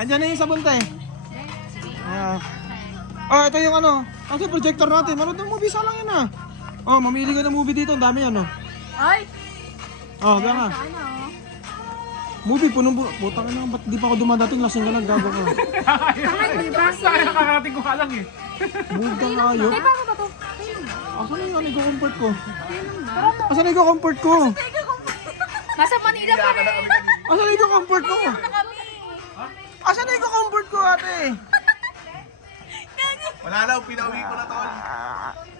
Andiyan na yung sabon tayo. Ito yung ano. Kasi projector natin. Manood ng movie, sa lang yun ah. Mamili ka ng movie dito. Ang dami ano. Ay! Kaya nga. Movie, punong-puno. Putang ina, ba't di pa ako dumadating? Lasing ka lang, gago ka. Saan nakakarating ko ka lang eh. Bugdang ayo. Ay, paano ba to? Asan na yung ano, i-comfort ko? Asan na i-comfort ko? Nasa Manila pa rin. Asan na i-comfort ko? Asan na i-comfort ko, ate? Wala na, pinauwi ko na tol.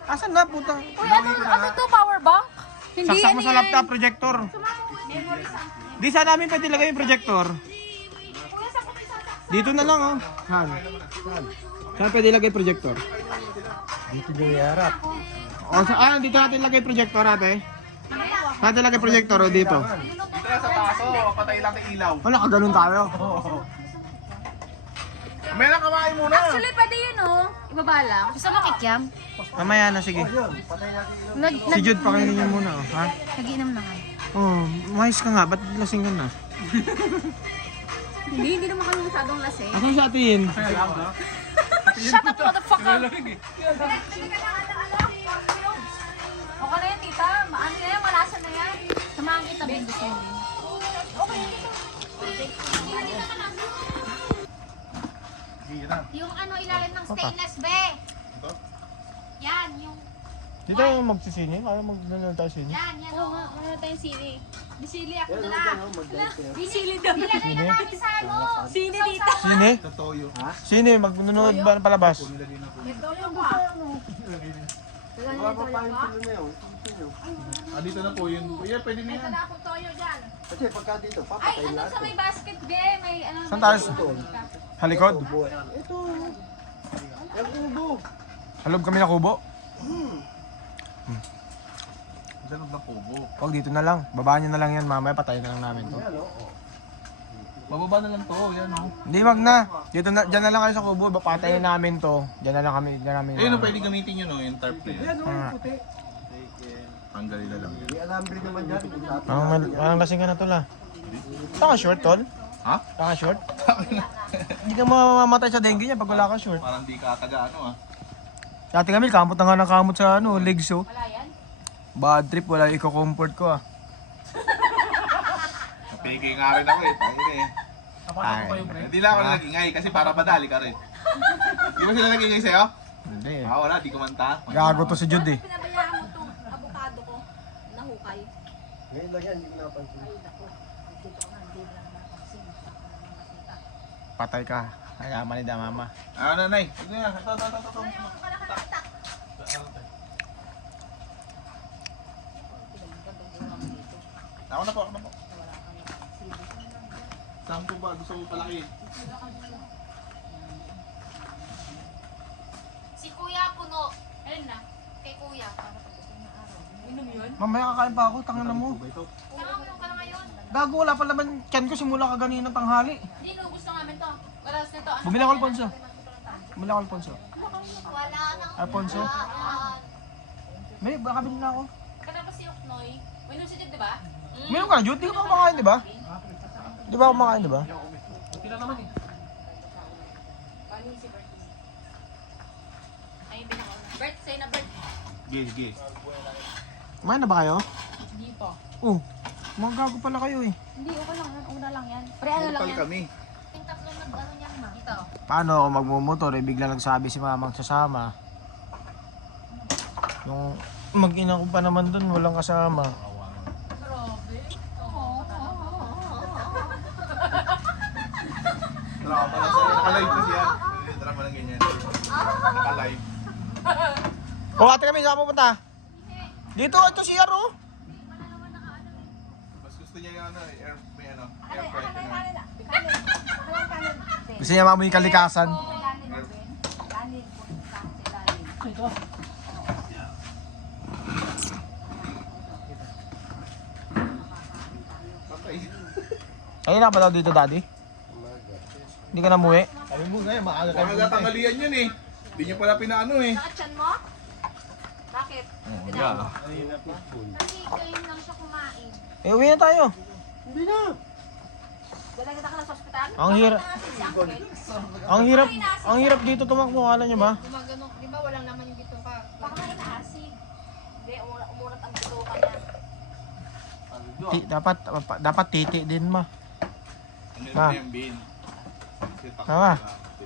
Asan na, puta? Uy, ano to? Power bank? Hindi, Saksak mo sa laptop, projector. Di sa namin pwede lagay yung projector. Dito na lang, oh. Saan pwede lagay projector? Dito yung harap. Dito natin lagay projector, ate. Saan natin lagay projector, o dito? Dito na sa taso, patay lang ang ilaw. Wala, kaganon tayo. May lang kamain muna. Actually, pwede yun, oh. Ibaba lang. Gusto mo kikiam? Mamaya na, sige. Si Jude, pakainin niya muna, oh. Ha? Nag-inom na nga. Mais ka nga. Ba't lasing ka na? Hindi naman kami masyadong lasing. Asan sa atin? Shut up, motherfucker! Okay na yan, tita. Ano na yan? Malasa na yan. Samahan kita, Bendo. Okay. Yung ano ilalim ng stainless, be. Yan, yung Dito magsisini? Kaya mag-nanood tayo sini? yan, yan. Oo nga, ano tayong sili? Bisili ako na lang. Bisili daw. Nilagay na natin sa ano. Sini dito. Sini? Totoo yun. Sini? Mag-nanood ba palabas? Dito na po yun. Kuya, pwede na yan. Wala akong toyo dyan. Kasi pagka dito, Ay, papatay ano lahat. sa may basket, be? May ano. Saan tayo? Halikod? Ito. Yung ubo. Halob kami na kubo? Danog na kubo. Huwag dito na lang. Babaan nyo na lang yan. Mamaya patayin na lang namin to. Bababa na lang to, yan o. Hindi, wag na. Dito na, dyan na lang kayo sa kubo. Patayin namin to. Dyan na lang kami. Dyan namin. Ayun o, pwede gamitin yun o, yung tarp na yan. Yan o, yung puti. Tanggalin na lang yun. May alambre naman yan. Parang lasing ka na tol ah. Taka short tol? Ha? Taka short? Hindi ka mamamatay sa dengue niya pag wala ka short. Parang di ka taga ano ah. Dati kami, kamot na nga ng kamot sa ano, legs oh. Wala yan. Bad trip, wala i-comfort ko ah. Napiki nga rin ako eh, tangin eh. Hindi lang ako nagingay kasi para madali ka rin. Di ba sila nagingay sa'yo? Hindi eh. Wala, di kumanta. Gago to si Jude eh. Pinabayaan mo itong avocado ko. Nahukay. Ngayon lang yan, hindi ko napansin. Patay ka. Kaya manida mama. Nanay. Ito na, ito. Ako na po. Saan po ba? Gusto mo palaki? Si Kuya Puno. Ayun na. Kay Kuya. Mamaya kakain pa ako, tangina mo. Saan ka na ngayon? Gago, wala pa naman tiyan ko simula kaganina tanghali. Hindi, no, gusto namin to. Wala sa nito. Bumili ako Alfonso. Bumili ako Alfonso. Wala nang Alfonso? May, baka bilhin na ako. Kanapa si Oknoy. Uy, si Jed, di ba? Meron ka, Jude? Di ka pa kumakain, di ba? Di ba kumakain, di ba? Ay, binakaw na. Bert, say na Bert. Sige. Kumain na ba kayo? Hindi pa. Oh, mga gago pala kayo eh. Hindi, okay lang yan. Una lang yan. Pre, ano lang Total yan? kami. Yung tatlong nag-ano niyan, ma. Ito. Paano ako magmumotor eh, bigla nagsabi si mamang sasama. Yung mag-ina ko pa naman dun, walang kasama. Drama lang sa'yo. Naka-live kasi yan. Drama lang ganyan. Naka-live. O ate kami, saan pupunta? Dito, ito si Yaro. Mas gusto niya yung ano, may air fryer na. Gusto niya mamoy kalikasan. Patay. Ayun na ba daw dito, daddy? Hindi ka na muwi? Sabi mo ngayon, maaga kayo. Maaga tanghalian yun eh. Hindi niyo pala pinaano eh. Nakatsan mo? Bakit? Yeah. Kasi kayo lang siya kumain. Eh, uwi na tayo. Hindi na. Dala kita ka lang sa ospital. Ang hirap. Si Uncle. Ang hirap dito tumakbo, kala nyo ba? Gumagano, di ba walang naman yung dito ka? Baka nga inaasig. Hindi, umurat ang buto ka niya. Dapat titi din ma. Ano Ah. yung bin? Tama.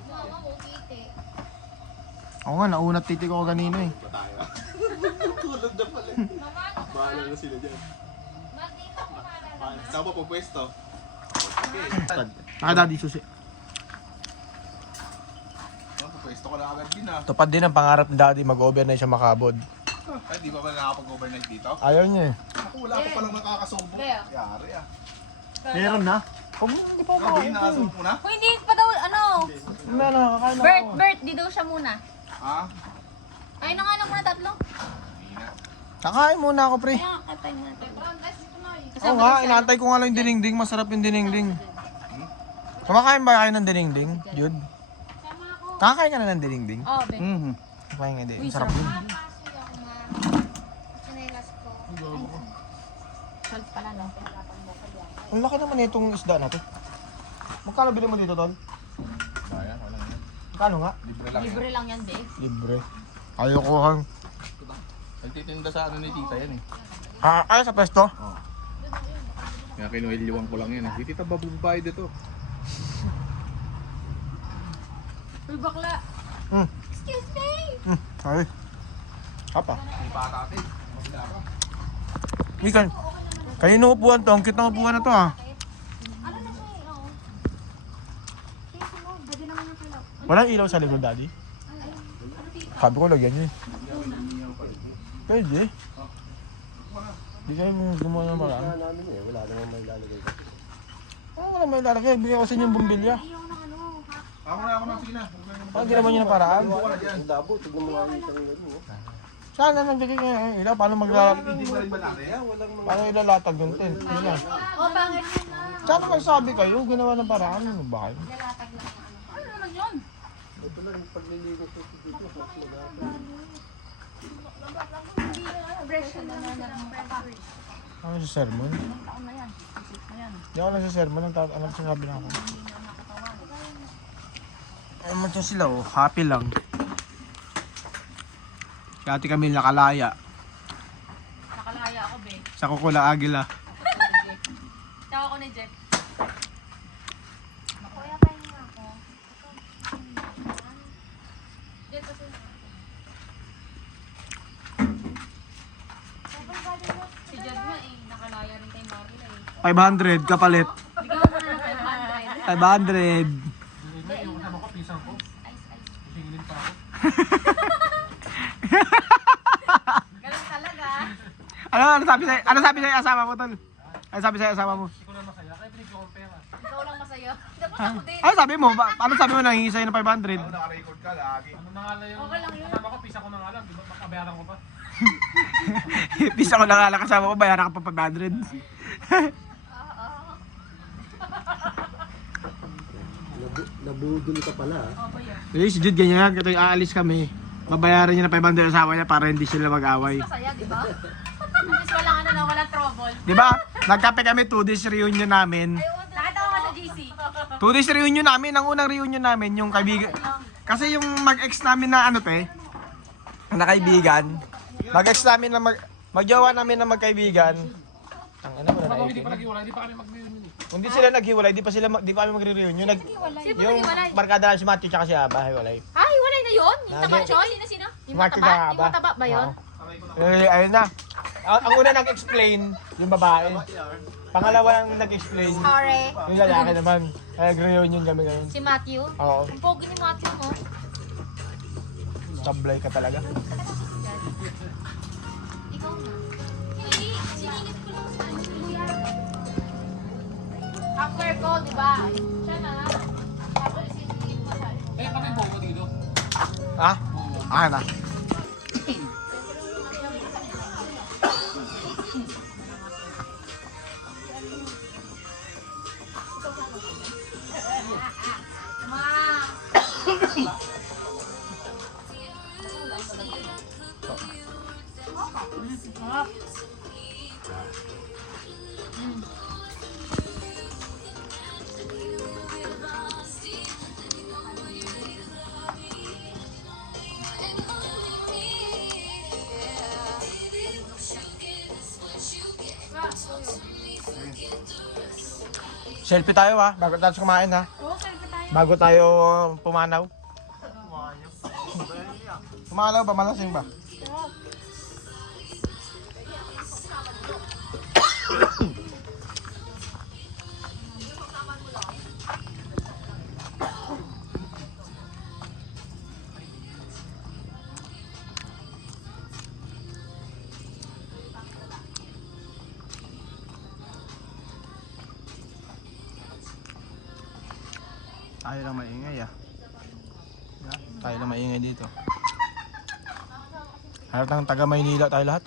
Mama mo, kite. Ako nga, naunat titi ko kanino eh. Tulog na pala. Mama, ano ka? Bahala na sila dyan. Mag-dito ko na lang. Saan pa po pwesto? Daddy susi. Pwesto ko lang agad din ah. Tupad din ang pangarap ni Daddy, mag-overnight siya makabod. Ay, di ba ba nakakapag-overnight dito? Ayaw niya eh. Ako, wala ko palang nakakasubo. Leo. Yari ah. Meron na? Hindi pa Ikaw, Bin, nakasubo mo na? Kung hindi pa daw, ano, Hindi na, nakakain ako. Bert, di daw siya muna. Ha? Ay na nga lang muna tatlo. Hindi na. Kakain muna ako, pre. Kaya katay muna tayo. Oo nga, inaantay ko nga lang yung dinengding. Masarap yung dinengding. Kumakain ba kayo ng dinengding, Jude? Kakain ka na ng dinengding? Oh, Ben. Mhm. Kakain nga din. Masarap yun. Papasok ako ma. Sinelas ko. Salt pala, no? Ang laki naman itong isda natin. Magkano bili mo dito, Tol? Kaya, wala na. Magkano nga? Libre lang. Libre lang yan, Dave. Libre. Ayoko hang. Nagtitinda sa ano ni tita yan eh. Ay, sa pesto? Kaya kinuhiliwan ko lang yan eh. Di tita babubayad ito. Uy, bakla. Hmm. Excuse me. Ay. Hapa. May patatin. Masila ka. Ikan. Kanino upuan to? Ang cute na upuan na to ah. Ano na siya eh, oo. Sige mo, pwede naman yung kilaw. Walang ilaw sa likod, Daddy? Sabi ko, lagyan niyo eh. Pwede. Di kayo gumawa ng paraan. Wala namin eh. Wala namang may lalagay. Wala may lalaki. Bigyan ko sa inyo yung bumbilya. Ako na. Sige na. Parang ginawa niyo ng paraan. Ang dabo, tignan mo nga yung isang gano'n. Sana nagbigay kayo ng ilaw. Paano maglalagay? Hindi ba rin ba natin? Walang mga... Paano ilalatag yung tent? Yun na. Oh, pangit yun na. Sana may sabi kayo, ginawa ng paraan. Ano ba kayo? Ano naman yun? Ito lang yung paglilinis ko dito. Ano sa sermon? Taon na yan. Isip na yan. Hindi ako lang sa sermon. Ang sabi na ako. Ay, man sila oh. Happy lang. Dati kami nakalaya. Nakalaya ako, be. Sa Kukula Agila. Tawa ko ni Jeff. Kuya, pahinga ako. Jeff, kasi... Si Jeff nga eh, nakalaya rin kay Marila eh. 500 kapalit. Bigyan mo na ng 500. 500. Ganun talaga. Ano sabi sa'yo asawa mo, Tol? Ano sabi sa'yo asawa mo? Ikaw lang masaya. Dapat ako din. Ano sabi mo? Ano sabi mo nangingi sa'yo ng 500? Naka-record ka lagi. Okay lang yun. Pisa ko na nga lang kasama ko, bayaran ka pa 500. Nabudol ka pala ah. Oh, ba yun? Eh, si Jude ganyan, kaya tuwing aalis kami. Babayaran niya na 500 asawa niya para hindi sila mag-away. Masaya, di ba? At least walang ano na, walang trouble. Di ba? Nagkape kami 2 days reunion namin. Nakatawa ka sa GC. 2 days reunion namin. Ang unang reunion namin, yung kaibigan. Kasi yung mag-ex namin na ano te, na kaibigan. Mag-ex namin na mag-jowa namin na magkaibigan. Ang ano mo na hindi pa naghiwalay, hindi pa kami mag-reunion. Hindi sila naghiwalay, di pa kami magre-reunion. Sino ba Yung naghiwalay? barkada na si Matthew tsaka si Aba, hiwalay. Ay, walay na yun? Yung Nagi- taba, Choy? Sino? Yung Matthew mataba? tsaka Yung Aba. mataba ba yun? Eh, ayun na. Ang una nag-explain, yung babae. Pangalawa ang nag-explain, Sorry. yung lalaki naman. Ay, nag-reunion kami ngayon. Si Matthew? Oo, Ang pogi ni Matthew, no? sablay ka talaga. Ikaw na. Hindi, siningit ko lang sa kuya. After ko, di ba? Siya na. Tapos siningit mo siya. Eh, pati bobo dito. Ha? Ah, na. Selfie tayo ha, bago tayo kumain ha. Oo, selfie tayo. Bago tayo pumanaw. Pumanaw ba? Malasing ba? Tayo lang maingay ah. Tayo lang maingay dito. Halatang taga Maynila tayo lahat.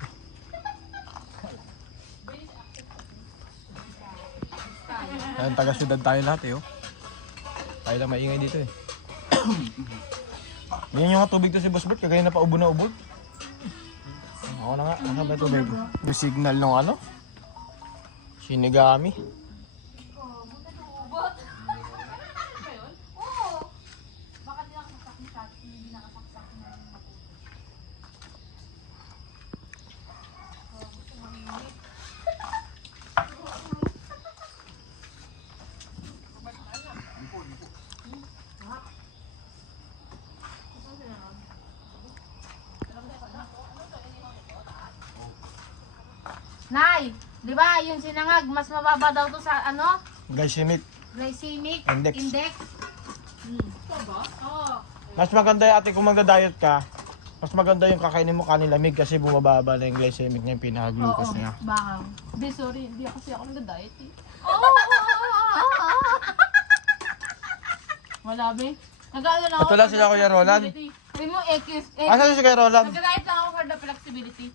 Ayan, taga syudad tayo lahat eh oh. Tayo lang maingay dito eh. Yan yung tubig to si Boss Bert, kagaya na pa ubo na ubo. Ako na nga, nasa ba tubig? Yung signal ng ano? Shinigami. Nay, di ba yung sinangag, mas mababa daw to sa ano? Glycemic. Glycemic Index. Oo. Mas maganda yung ate kung magda-diet ka, mas maganda yung kakainin mo kanin lamig kasi bumababa na yung glycemic niya, yung pinaka-glucose niya. Baka. Hindi, sorry. Hindi kasi ako nag-diet eh. Wala, be. Nag-ano lang Ito lang sila Kuya Roland. Sabi mo, ekis. Asan si Kuya Roland? Nag-diet lang ako for the flexibility.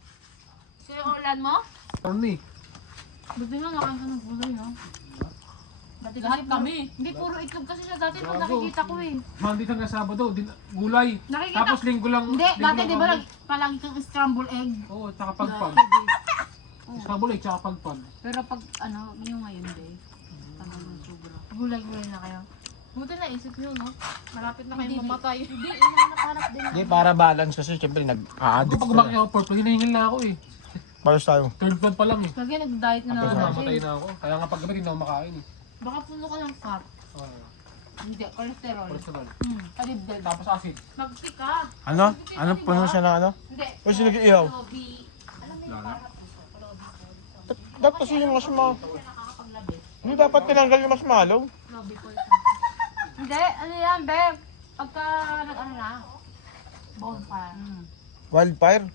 Kuya Roland mo? Tony. Buti nga nakanta ng puso, no? Dati Lahat kasi kami. Hindi, puro itlog kasi siya dati pag nakikita ko eh. Monday hanggang Sabado, gulay. Nakikita Tapos linggo lang. Hindi, linggo dati lang di ba kami. palagi kang scramble egg? Oo, tsaka pagpag. Scramble egg, tsaka pagpag. Pero pag ano, yung ngayon day, talagang sobra. Gulay-gulay na kayo. Buti naisip nyo, no? Malapit na Hindi, kayong mamatay. Hindi, hinahanap-hanap din. Hindi, para balance kasi syempre nag-a-addict Pag ka. umakit ako purple, hinahingil na ako eh. Balos tayo. Third month pa lang eh. Lagi nag-diet na Tapos naman mamatay kasi. na ako. Kaya nga paggabi, hindi na ako makain eh. Baka puno ka ng fat. Hindi, cholesterol. Cholesterol. Kalibdad. Tapos acid. Mag-pick ka. Ano? Ano puno siya na ano? Hindi. O sino nag-iihaw? Lobby. Alam mo yung para Dapat kasi yung mas ma... Hindi dapat tinanggal yung mas malaw. lobby poison. Hindi, ano yan, Beb? Pagka nag-ano na, bonfire. Wildfire.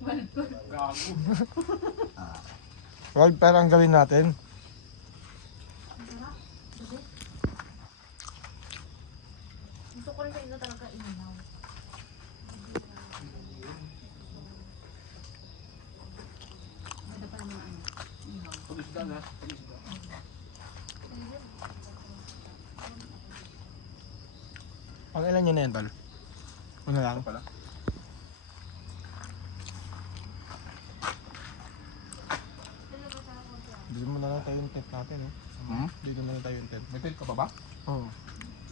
Gago. Wildfire ang gawin natin. Gusto ko rin sa inyo talaga inaw. Ganda pa naman ano. Pag-isda na. Pang ilan yun na yan, tol? Ano lang? Pala. Dito mo na lang tayo yung tent natin, eh. Dito na lang tayo yung tent. May tent ka pa ba? Oo.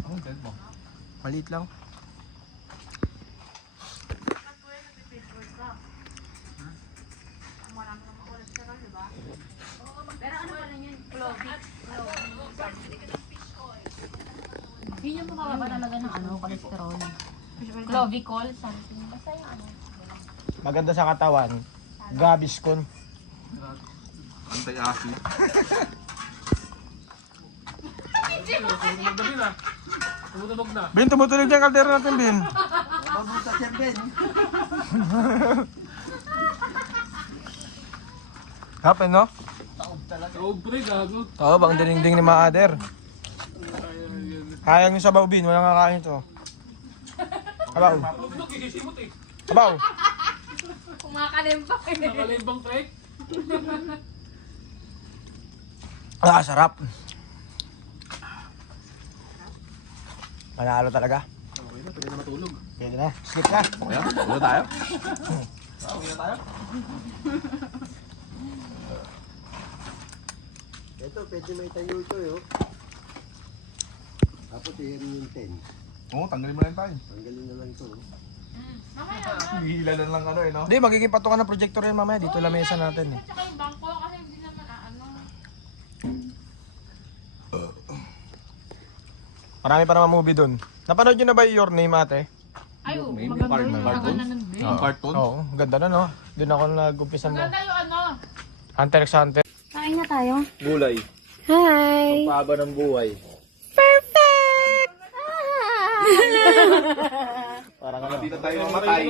Anong tent mo? Maliit lang. Pero ano pa lang yun? Clovic. Yun yung bumababa talaga ng ano, cholesterol. Clovicol, something. Basta yung ano. Maganda sa katawan. Gaviscon. Anti-acid. Tumutunog na din ah. Tumutunog na. Bin, tumutunog yung kaldero natin, Bin. Mabuta siya, Ben. Happen, no? Taob pre, gago. Oo, bang dinding ni Maader. Kaya nyo sa Bin, walang kakain ito. Abaw. Tumutunog, isisimot eh. Abaw. Kumakalimpak eh. Nakalimbang trek. Ah, sarap. Panalo talaga. Okay na, pwede na matulog. Pwede na. Sleep na. Ayan, ulo tayo. Ito, pwede may tayo ito, eh. Tapos i-hearing yung 10. Oo, tanggalin mo na yung tayo. Tanggalin na lang ito. Hihila na lang ano eh, no? Hindi, magkikipatukan ng projector yan mamaya. Dito lamesa natin eh. Tsaka yung bangko kasi hindi naman ano. Marami pa naman movie dun. Napanood nyo na ba yung Your Name, ate? Ay, oh, May maganda cartoon. yun. Maganda nun, be. Yung cartoon? Oo, ganda na no. Doon ako nag-umpisa na. Maganda yung ano. Hunter x Hunter. Kain na tayo. Gulay. Hi! Paaba ng buhay. Perfect! Parang Baka dito tayo mamatay.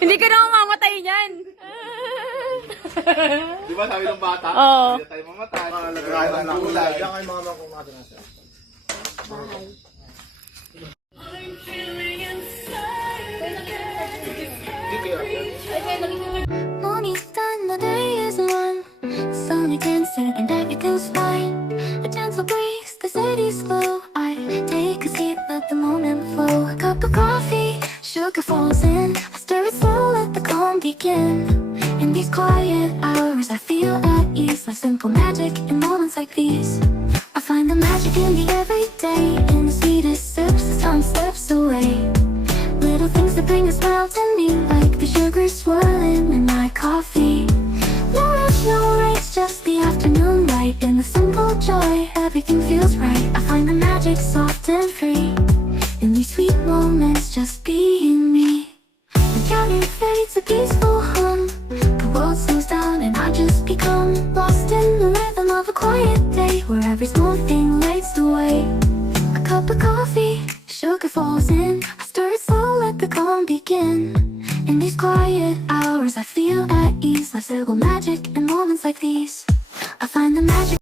Hindi ka na mamamatay niyan. Di ba sabi ng bata? Oo. Dito tayo mamatay. Lagayan ng gulay. Yan kayo mga kung natin nasa. Morning's done, the day is one. Sunny dancing and everything's fine. A gentle breeze, the city's slow. I take a seat, let the moment flow. A cup of coffee, sugar falls in. I stir it slow, let the calm begin. In these quiet hours, I feel at ease. Like simple magic in moments like these. I find the magic in the everyday. In the sweetest sips, the sun slips away. Little things that bring a smile to me, like the sugar swirling in my coffee. No rush, no race, just the afternoon light. In the simple joy, everything feels right. I find the magic soft and free. In these sweet moments, just being me. The counting fades, a peaceful hum. The world slows down and I just become lost in the rhythm of a quiet day, where every small thing lights the way. A cup of coffee, sugar falls in. I stir it slow, let the calm begin. In these quiet hours, I feel at ease. Like simple magic in moments like these. I find the magic.